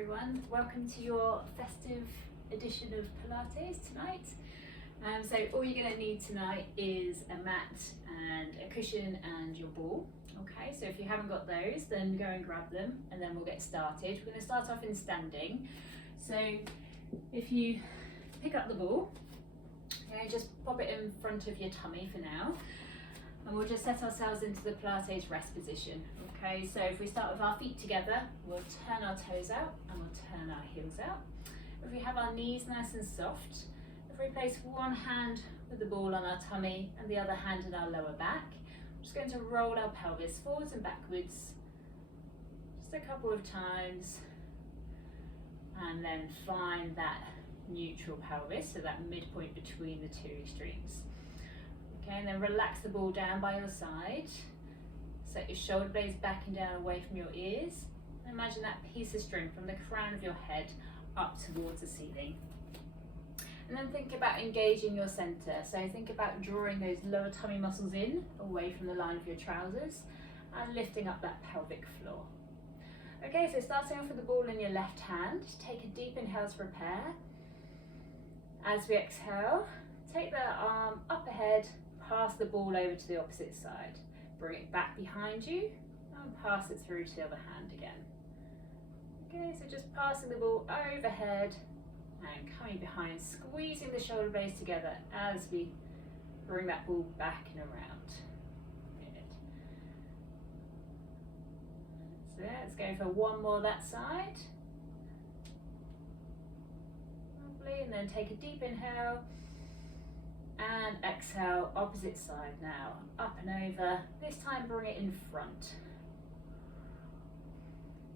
everyone, welcome to your festive edition of Pilates tonight. So all you're going to need tonight is a mat and a cushion and your ball. Okay, so if you haven't got those, then go and grab them and then we'll get started. We're going to start off in standing. So if you pick up the ball, okay, just pop it in front of your tummy for now. And we'll just set ourselves into the Pilates rest position. Okay, so if we start with our feet together, we'll turn our toes out and we'll turn our heels out. If we have our knees nice and soft, if we place one hand with the ball on our tummy and the other hand in our lower back, we're just going to roll our pelvis forwards and backwards just a couple of times, and then find that neutral pelvis, so that midpoint between the two extremes. Okay, and then relax the ball down by your side. Set your shoulder blades back and down away from your ears. And imagine that piece of string from the crown of your head up towards the ceiling. And then think about engaging your center. So think about drawing those lower tummy muscles in, away from the line of your trousers, and lifting up that pelvic floor. Okay, so starting off with the ball in your left hand, take a deep inhale to prepare. As we exhale, take the arm up ahead, pass the ball over to the opposite side. Bring it back behind you and pass it through to the other hand again. Okay, so just passing the ball overhead and coming behind, squeezing the shoulder blades together as we bring that ball back and around. Good. So let's go for one more that side. Lovely, and then take a deep inhale. And exhale, opposite side now, up and over. This time bring it in front.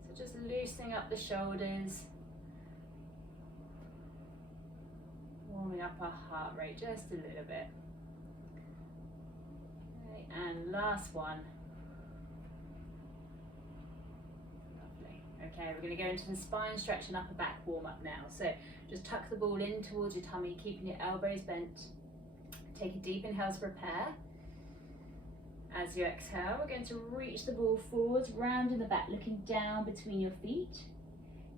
So just loosening up the shoulders, warming up our heart rate just a little bit. Okay, and last one. Lovely. Okay, we're going to go into the spine stretch and upper back warm up now. So just tuck the ball in towards your tummy, keeping your elbows bent. Take a deep inhale to prepare. As you exhale, we're going to reach the ball forwards, round in the back, looking down between your feet.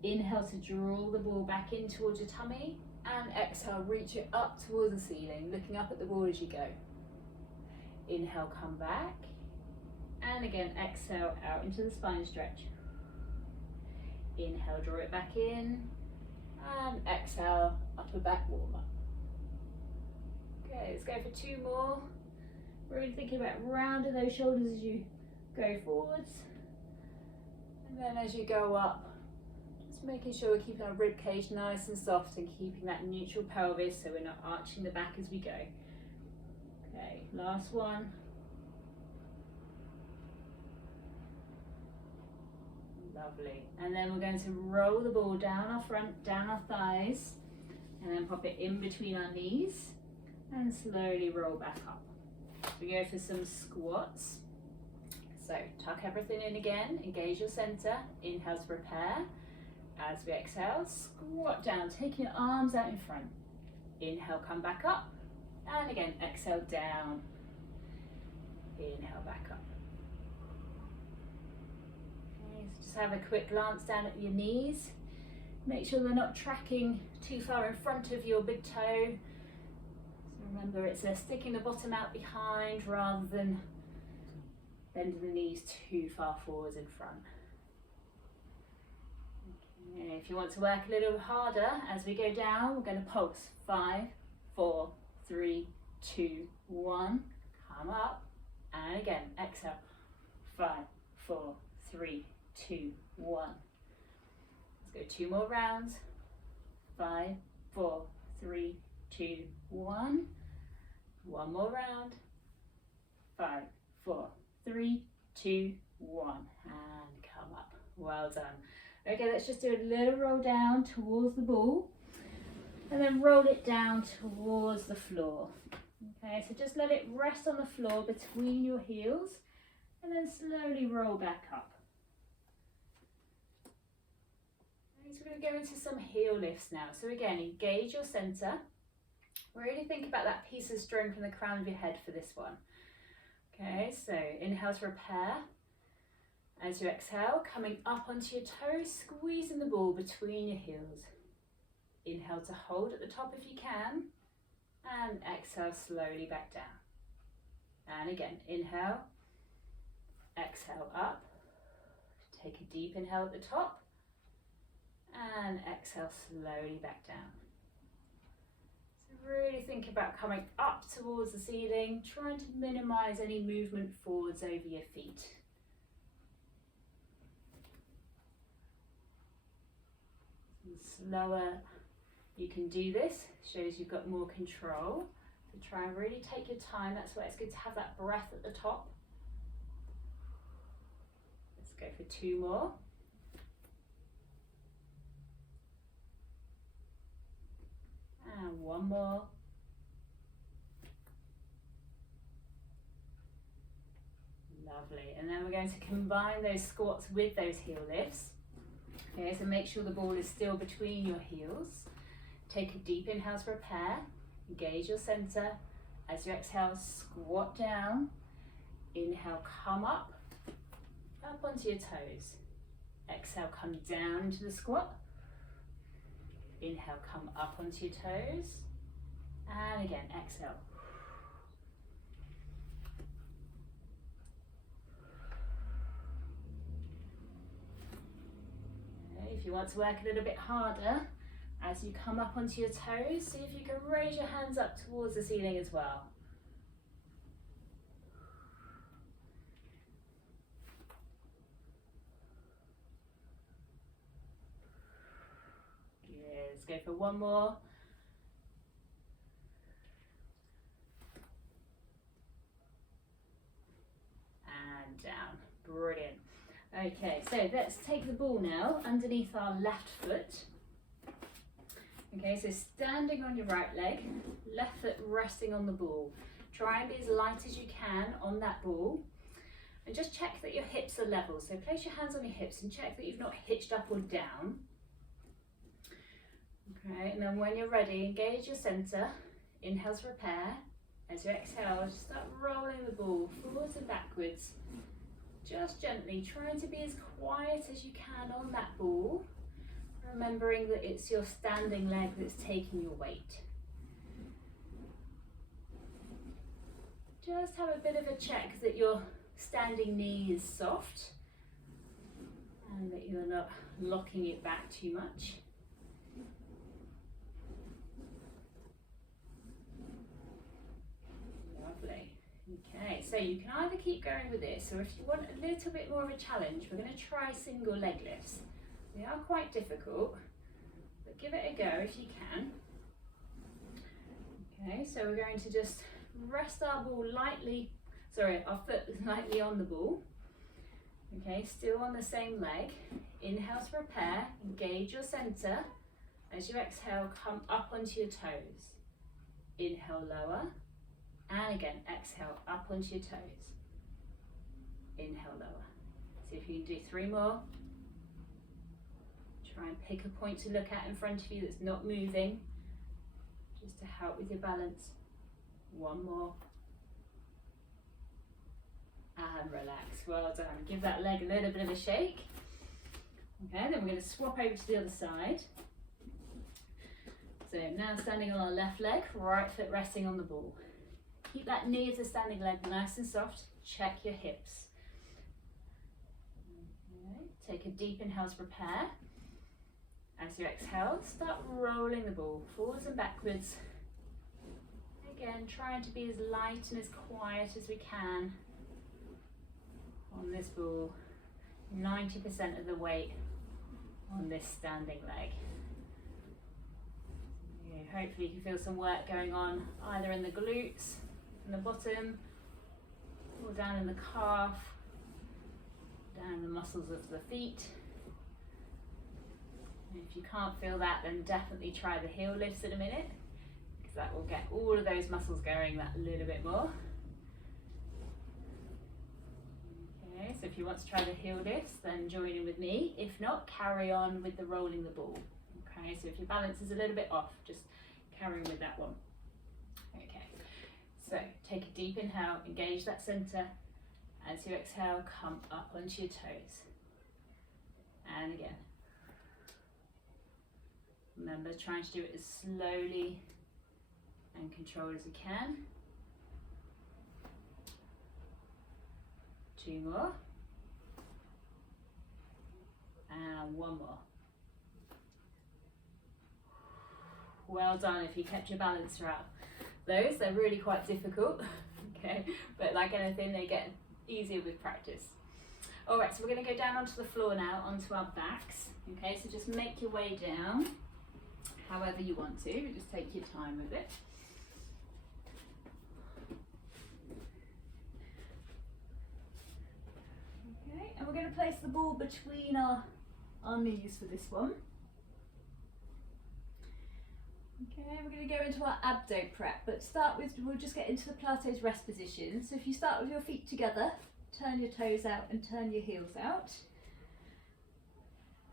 Inhale to draw the ball back in towards your tummy, and exhale, reach it up towards the ceiling, looking up at the ball as you go. Inhale, come back, and again, exhale out into the spine stretch. Inhale, draw it back in, and exhale, upper back warm up. Okay, let's go for two more. Really thinking about rounding those shoulders as you go forwards. And then as you go up, just making sure we're keeping our rib cage nice and soft and keeping that neutral pelvis so we're not arching the back as we go. Okay, last one. Lovely. And then we're going to roll the ball down our front, down our thighs, and then pop it in between our knees. And slowly roll back up. We go for some squats. So tuck everything in again, engage your center, inhale to prepare. As we exhale, squat down, taking your arms out in front. Inhale, come back up. And again, exhale down. Inhale, back up. Okay, so just have a quick glance down at your knees. Make sure they're not tracking too far in front of your big toe. Remember, it's sticking the bottom out behind rather than bending the knees too far forwards in front. Okay, if you want to work a little harder as we go down, we're going to pulse. 5, 4, 3, 2, 1. Come up. And again, exhale. 5, 4, 3, 2, 1. Let's go two more rounds. 5, 4, 3, 2, 1. One more round. 5, 4, 3, 2, 1. And come up. Well done. Okay, let's just do a little roll down towards the ball. And then roll it down towards the floor. Okay, so just let it rest on the floor between your heels. And then slowly roll back up. Okay, so we're going to go into some heel lifts now. So again, engage your center. Really think about that piece of string from the crown of your head for this one. Okay, so inhale to prepare. As you exhale, coming up onto your toes, squeezing the ball between your heels. Inhale to hold at the top if you can, and exhale slowly back down. And again, inhale, exhale up, take a deep inhale at the top, and exhale slowly back down. So really think about coming up towards the ceiling, trying to minimize any movement forwards over your feet. The slower you can do this, shows you've got more control. So try and really take your time. That's why it's good to have that breath at the top. Let's go for 2 more. And 1 more. Lovely. And then we're going to combine those squats with those heel lifts. Okay, so make sure the ball is still between your heels. Take a deep inhale to prepare. Engage your center. As you exhale, squat down. Inhale, come up onto your toes. Exhale, come down into the squat. Inhale, come up onto your toes. And again, exhale. Okay, if you want to work a little bit harder, as you come up onto your toes, see if you can raise your hands up towards the ceiling as well. Good. Let's go for 1 more. And down. Brilliant. Okay, so let's take the ball now underneath our left foot. Okay, so standing on your right leg, left foot resting on the ball. Try and be as light as you can on that ball. And just check that your hips are level. So place your hands on your hips and check that you've not hitched up or down. Okay, and then when you're ready, engage your center. Inhale to repair. As you exhale, just start rolling the ball forwards and backwards. Just gently, trying to be as quiet as you can on that ball. Remembering that it's your standing leg that's taking your weight. Just have a bit of a check that your standing knee is soft and that you're not locking it back too much. Lovely. Okay, so you can either keep going with this, or if you want a little bit more of a challenge, we're going to try single leg lifts. They are quite difficult, but give it a go if you can. Okay, so we're going to just rest our ball lightly, our foot lightly on the ball. Okay, still on the same leg. Inhale to prepare, engage your center. As you exhale, come up onto your toes. Inhale, lower, and again, exhale, up onto your toes. Inhale, lower. See if you can do 3 more. Try and pick a point to look at in front of you that's not moving, just to help with your balance. 1 more. And relax. Well done. Give that leg a little bit of a shake. Okay, then we're going to swap over to the other side. So now standing on our left leg, right foot resting on the ball. Keep that knee of the standing leg nice and soft. Check your hips. Okay, take a deep inhale to prepare. As you exhale, start rolling the ball forwards and backwards. Again, trying to be as light and as quiet as we can on this ball. 90% of the weight on this standing leg. Yeah, hopefully you can feel some work going on either in the glutes, in the bottom, or down in the calf, down the muscles of the feet. If you can't feel that, then definitely try the heel lifts in a minute, because that will get all of those muscles going that little bit more. Okay, so if you want to try the heel lifts, then join in with me. If not, carry on with the rolling the ball. Okay, so if your balance is a little bit off, just carry on with that one. Okay, so take a deep inhale, engage that center. As you exhale, come up onto your toes. And again. Remember, trying to do it as slowly and controlled as you can. 2 more. And 1 more. Well done if you kept your balance throughout those. They're really quite difficult, okay? But like anything, they get easier with practice. All right, so we're going to go down onto the floor now, onto our backs. Okay, so just make your way down however you want to, just take your time with it. Okay, and we're going to place the ball between our knees for this one. Okay, we're going to go into our abdo prep, but start with, we'll just get into the Pilates rest position. So if you start with your feet together, turn your toes out and turn your heels out.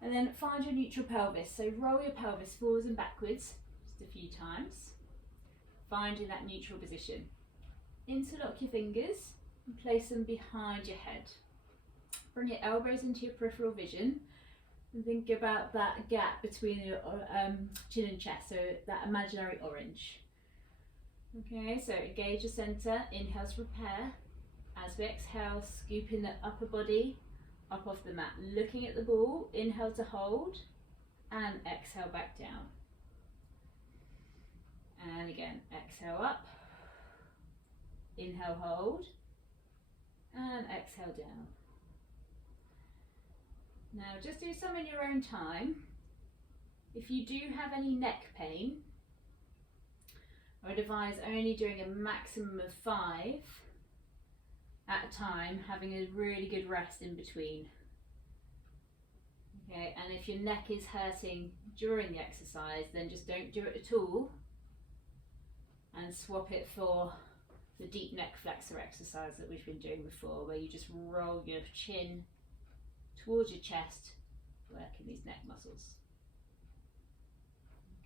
And then find your neutral pelvis. So roll your pelvis forwards and backwards, just a few times. Finding that neutral position. Interlock your fingers and place them behind your head. Bring your elbows into your peripheral vision. And think about that gap between your chin and chest, so that imaginary orange. Okay, so engage your center, inhale to repair. As we exhale, scooping the upper body up off the mat. Looking at the ball, inhale to hold, and exhale back down. And again, exhale up, inhale, hold, and exhale down. Now just do some in your own time. If you do have any neck pain, I would advise only doing a maximum of 5 at a time, having a really good rest in between. Okay, and if your neck is hurting during the exercise, then just don't do it at all and swap it for the deep neck flexor exercise that we've been doing before, where you just roll your chin towards your chest, working these neck muscles.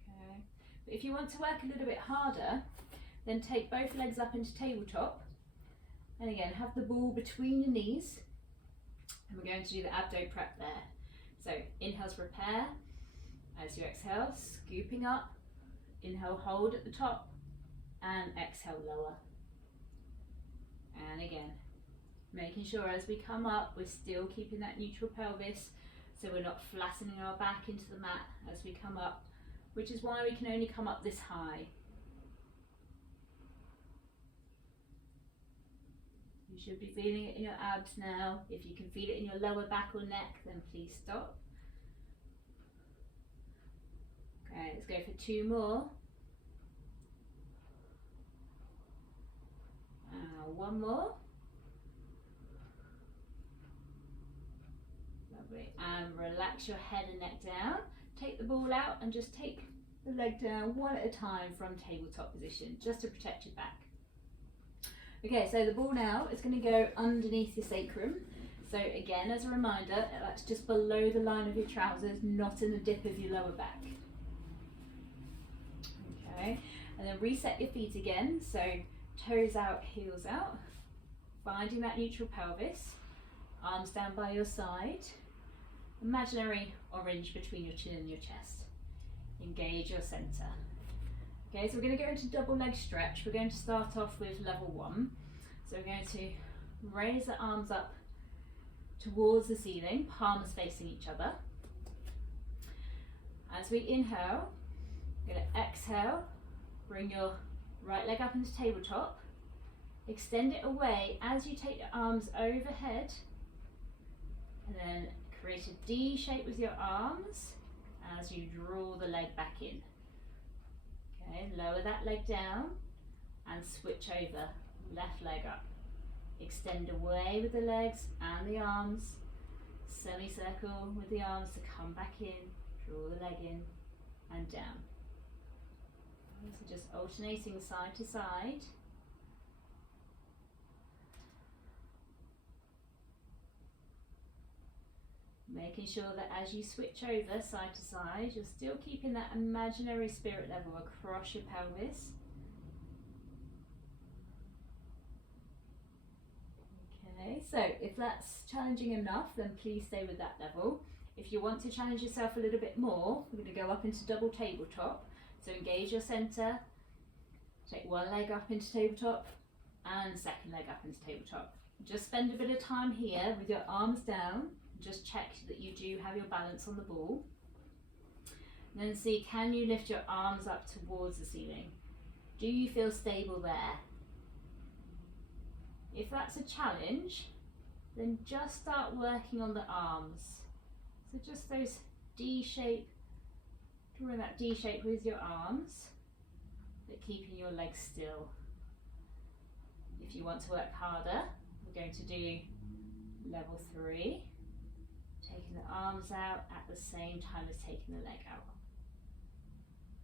Okay, but if you want to work a little bit harder, then take both legs up into tabletop, and again have the ball between your knees, and we're going to do the abdo prep there. So inhale to repair. As you exhale, scooping up, inhale, hold at the top, and exhale, lower. And again, making sure as we come up, we're still keeping that neutral pelvis, so we're not flattening our back into the mat as we come up, which is why we can only come up this high. You should be feeling it in your abs now. If you can feel it in your lower back or neck, then please stop. Okay, let's go for 2 more. 1 more. Lovely. And relax your head and neck down. Take the ball out and just take the leg down one at a time from tabletop position, just to protect your back. Okay, so the ball now is going to go underneath your sacrum. So again, as a reminder, that's just below the line of your trousers, not in the dip of your lower back. Okay, and then reset your feet again. So toes out, heels out. Finding that neutral pelvis. Arms down by your side. Imaginary orange between your chin and your chest. Engage your center. Okay, so we're going to go into double leg stretch. We're going to start off with level 1. So we're going to raise the arms up towards the ceiling, palms facing each other. As we inhale, we're going to exhale, bring your right leg up into tabletop, extend it away as you take your arms overhead, and then create a D shape with your arms as you draw the leg back in. Okay, lower that leg down and switch over, left leg up. Extend away with the legs and the arms, semicircle with the arms to come back in, draw the leg in and down. So just alternating side to side. Making sure that as you switch over side to side, you're still keeping that imaginary spirit level across your pelvis. Okay, so if that's challenging enough, then please stay with that level. If you want to challenge yourself a little bit more, we're going to go up into double tabletop. So engage your centre, take one leg up into tabletop and second leg up into tabletop. Just spend a bit of time here with your arms down. Just check that you do have your balance on the ball. And then see, can you lift your arms up towards the ceiling? Do you feel stable there? If that's a challenge, then just start working on the arms. So just those D shape, drawing that D shape with your arms, but keeping your legs still. If you want to work harder, we're going to do level 3, taking the arms out at the same time as taking the leg out.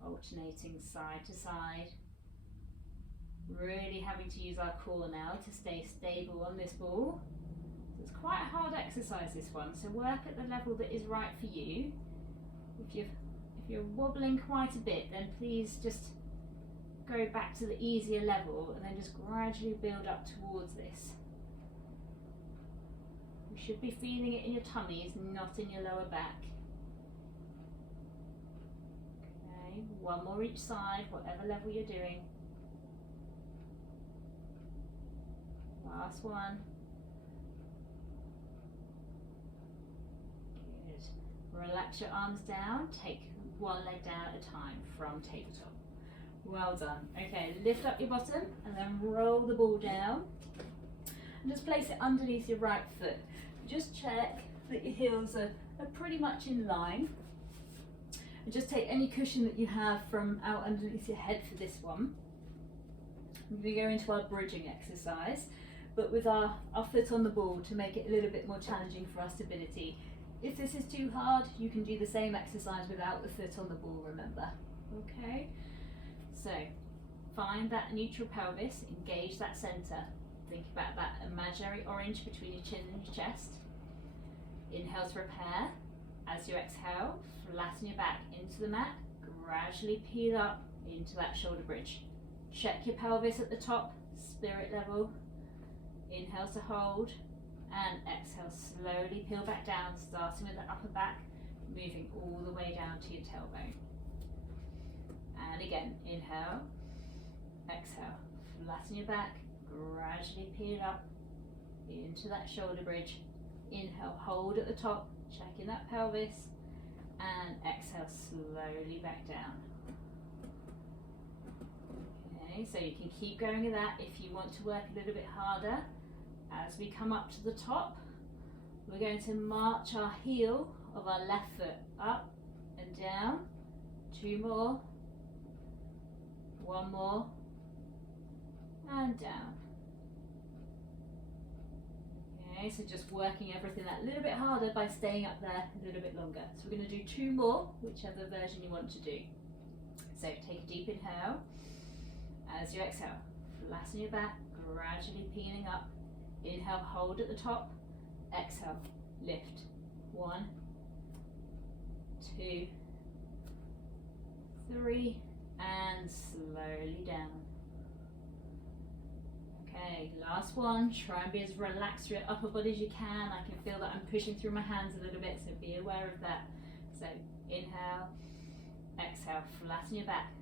Alternating side to side. Really having to use our core now to stay stable on this ball. So it's quite a hard exercise, this one, so work at the level that is right for you. If you're wobbling quite a bit, then please just go back to the easier level and then just gradually build up towards this. You should be feeling it in your tummies, not in your lower back. Okay, one more each side, whatever level you're doing. Last one. Good. Relax your arms down, take one leg down at a time from tabletop. Well done. Okay, lift up your bottom and then roll the ball down. And just place it underneath your right foot. Just check that your heels are pretty much in line. And just take any cushion that you have from out underneath your head for this one. We go into our bridging exercise, but with our foot on the ball to make it a little bit more challenging for our stability. If this is too hard, you can do the same exercise without the foot on the ball, remember. Okay, so find that neutral pelvis, engage that centre. Think about that imaginary orange between your chin and your chest. Inhale to repair. As you exhale, flatten your back into the mat, gradually peel up into that shoulder bridge. Check your pelvis at the top, spirit level. Inhale to hold and exhale, slowly peel back down, starting with the upper back, moving all the way down to your tailbone. And again, inhale, exhale, flatten your back, gradually peel up into that shoulder bridge. Inhale, hold at the top, checking that pelvis, and exhale, slowly back down. Okay, so you can keep going with that if you want to work a little bit harder. As we come up to the top, we're going to march our heel of our left foot up and down. 2 more. 1 more. And down. Okay, so just working everything that little bit harder by staying up there a little bit longer. So we're going to do 2 more, whichever version you want to do. So take a deep inhale. As you exhale, flatten your back, gradually peeling up. Inhale, hold at the top. Exhale, lift. 1, 2, 3, and slowly down. Okay, last one. Try and be as relaxed through your upper body as you can. I can feel that I'm pushing through my hands a little bit, so be aware of that. So inhale, exhale, flatten your back.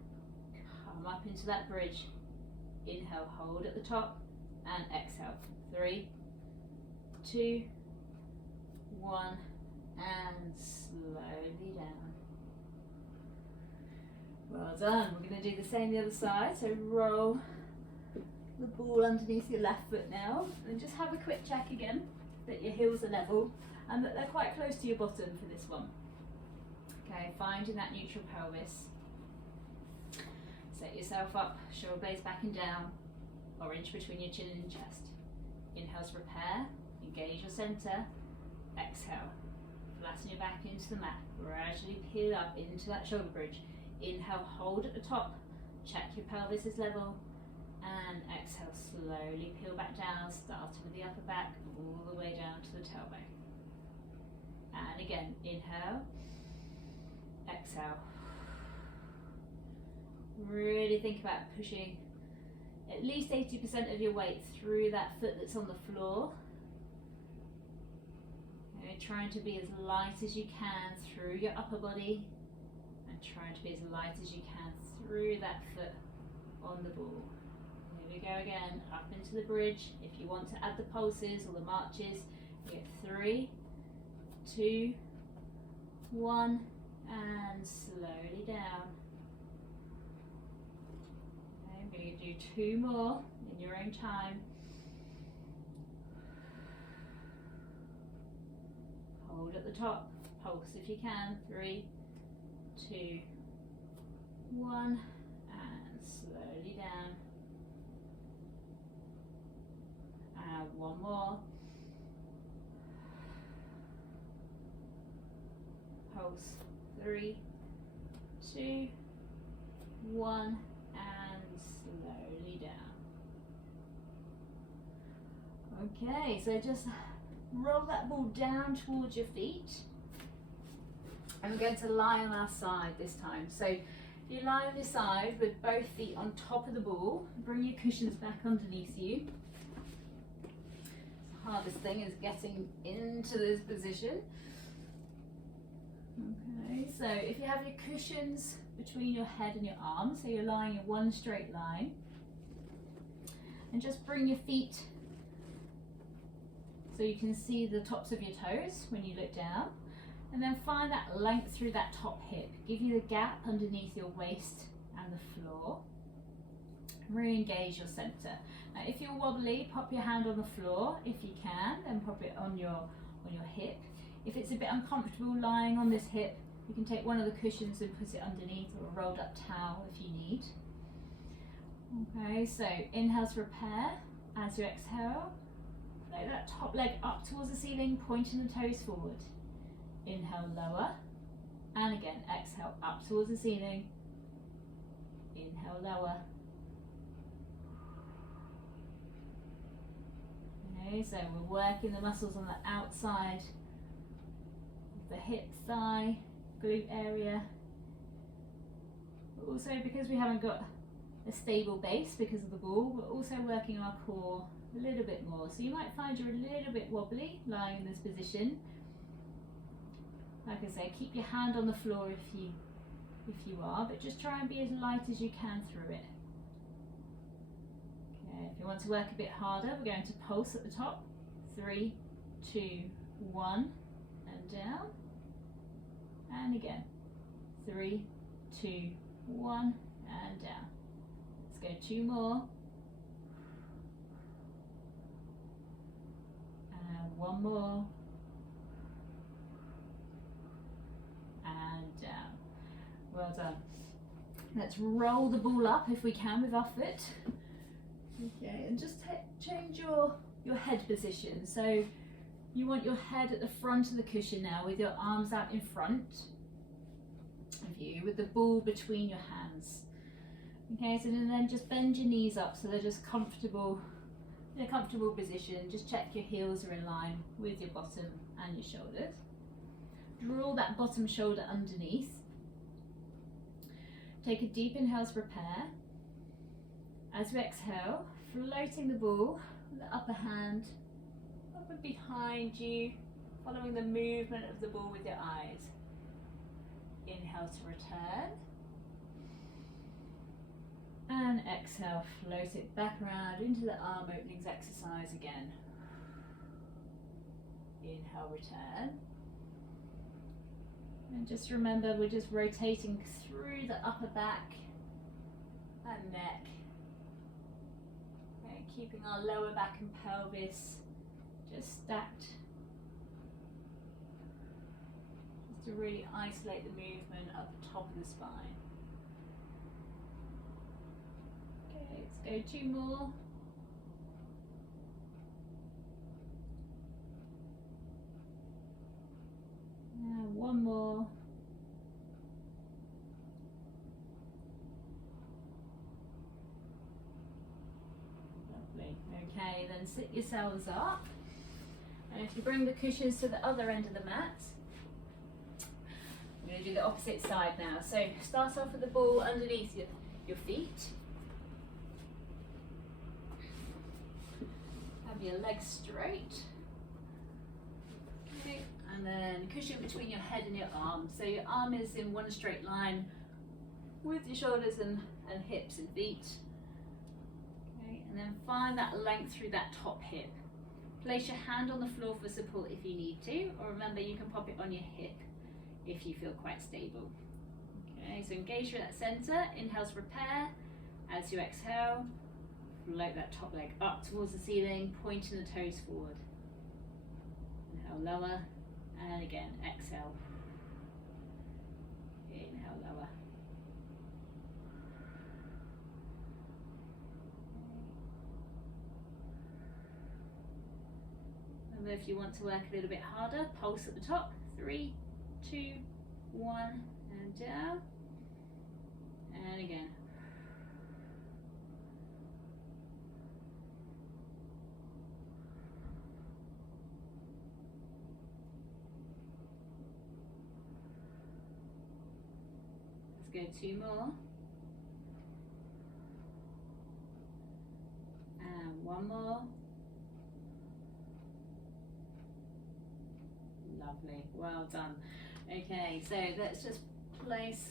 Come up into that bridge. Inhale, hold at the top, and exhale. 3, 2, 1, and slowly down. Well done. We're going to do the same the other side. So roll the ball underneath your left foot now, and just have a quick check again that your heels are level and that they're quite close to your bottom for this one. Okay, finding that neutral pelvis. Set yourself up, shoulder blades back and down, orange between your chin and your chest. Inhale to repair, engage your centre, exhale, flatten your back into the mat, gradually peel up into that shoulder bridge. Inhale, hold at the top, check your pelvis is level, and exhale, slowly peel back down, starting with the upper back, all the way down to the tailbone. And again, inhale, exhale. Really think about pushing at least 80% of your weight through that foot that's on the floor. trying to be as light as you can through your upper body and trying to be as light as you can through that foot on the ball. Here we go again, up into the bridge. If you want to add the pulses or the marches, you get 3, 2, 1, and slowly down. Okay, I'm going to do 2 more in your own time. Hold at the top, pulse if you can. 3, 2, 1, and slowly down. And 1 more. Pulse. 3, 2, 1, and slowly down. Okay, so just roll that ball down towards your feet. And we're going to lie on our side this time. So if you lie on your side with both feet on top of the ball, bring your cushions back underneath you. The hardest thing is getting into this position. Okay, so if you have your cushions between your head and your arms, so you're lying in one straight line, and just bring your feet so you can see the tops of your toes when you look down, and then find that length through that top hip. Give you the gap underneath your waist and the floor. Re-engage your center. Now, if you're wobbly, pop your hand on the floor if you can, and pop it on your hip. If it's a bit uncomfortable lying on this hip, you can take one of the cushions and put it underneath, or a rolled up towel if you need. Okay, so inhale to repair. As you exhale, float that top leg up towards the ceiling, pointing the toes forward. Inhale, lower, and again, exhale up towards the ceiling. Inhale, lower. Okay, so we're working the muscles on the outside of the hip, thigh, glute area. But also, because we haven't got a stable base because of the ball, we're also working our core a little bit more. So you might find you're a little bit wobbly lying in this position. Like I say, keep your hand on the floor if you are, but just try and be as light as you can through it. Okay, if you want to work a bit harder, we're going to pulse at the top. 3, 2, 1, and down. And again. 3, 2, 1, and down. Let's go 2 more. And 1 more. And down. Well done. Let's roll the ball up if we can with our foot. Okay, and just change your head position. So you want your head at the front of the cushion now, with your arms out in front of you, with the ball between your hands. Okay, so then just bend your knees up so they're just comfortable, in a comfortable position. Just check your heels are in line with your bottom and your shoulders. Draw that bottom shoulder underneath. Take a deep inhale to prepare. As we exhale, floating the ball with the upper hand up and behind you, following the movement of the ball with your eyes. Inhale to return. And exhale, float it back around into the arm openings exercise again. Inhale, return. And just remember, we're just rotating through the upper back and neck. Okay, keeping our lower back and pelvis just stacked. Just to really isolate the movement up the top of the spine. Okay, let's go 2 more. And 1 more. Lovely. Okay, then sit yourselves up. And if you bring the cushions to the other end of the mat, I'm going to do the opposite side now. So start off with the ball underneath your feet. Have your legs straight. Okay, cushion between your head and your arm. So your arm is in one straight line with your shoulders and hips and feet. Okay, and then find that length through that top hip. Place your hand on the floor for support if you need to, or remember you can pop it on your hip if you feel quite stable. Okay, so engage through that center. Inhales, repair. As you exhale, float that top leg up towards the ceiling, pointing the toes forward. Inhale, lower, and again, exhale. Inhale, lower. Remember, if you want to work a little bit harder, pulse at the top. 3, 2, 1, and down. And again. Let's go 2 more. And 1 more. Lovely, well done. Okay, so let's just place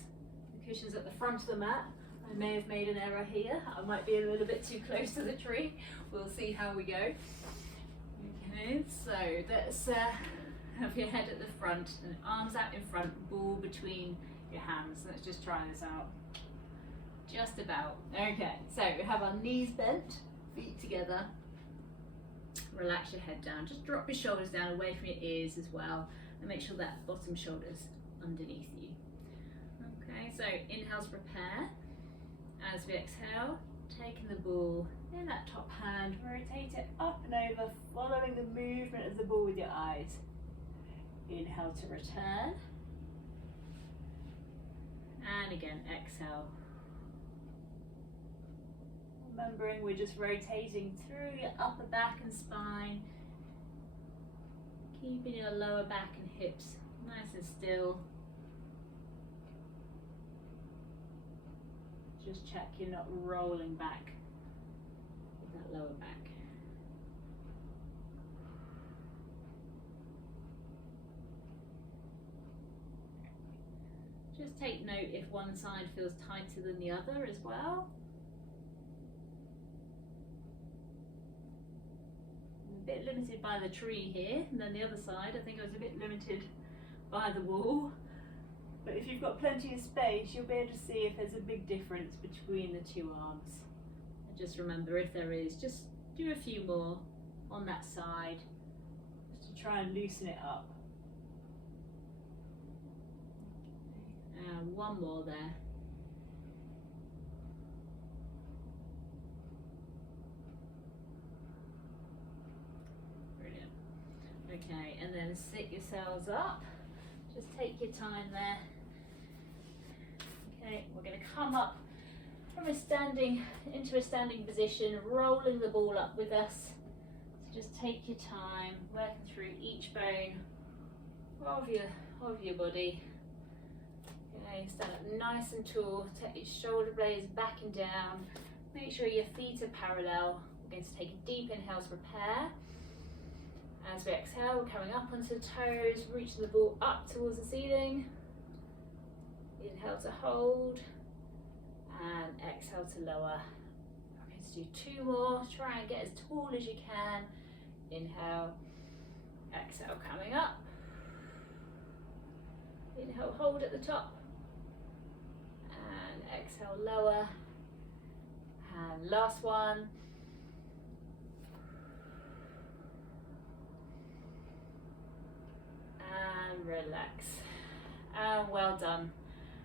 the cushions at the front of the mat. I may have made an error here. I might be a little bit too close to the tree. We'll see how we go. Okay, so let's have your head at the front and arms out in front, ball between your hands. Let's just try this out. Just about. Okay, so we have our knees bent, feet together. Relax your head down. Just drop your shoulders down away from your ears as well, and make sure that bottom shoulder's underneath you. Okay, so inhales, prepare. As we exhale, taking the ball in that top hand, rotate it up and over, following the movement of the ball with your eyes. Inhale to return. And again, exhale. Remembering we're just rotating through your upper back and spine, keeping your lower back and hips nice and still. Just check you're not rolling back with that lower back. Just take note if one side feels tighter than the other as well. A bit limited by the tree here, and then the other side I think I was a bit limited by the wall. But if you've got plenty of space, you'll be able to see if there's a big difference between the two arms. And just remember, if there is, just do a few more on that side, just to try and loosen it up. And 1 more there. Brilliant. Okay, and then sit yourselves up. Just take your time there. Okay, we're going to come up from into a standing position, rolling the ball up with us. So just take your time, working through each bone of your body. Okay, stand up nice and tall, take your shoulder blades back and down. Make sure your feet are parallel. We're going to take a deep inhale to prepare. As we exhale, we're coming up onto the toes, reaching the ball up towards the ceiling. Inhale to hold, and exhale to lower. Okay, let's do 2 more. Try and get as tall as you can. Inhale, exhale, coming up. Inhale, hold at the top. And exhale, lower. And last one. And relax. And well done.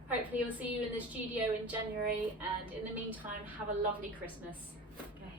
Hopefully we'll see you in the studio in January, and in the meantime, have a lovely Christmas. Okay.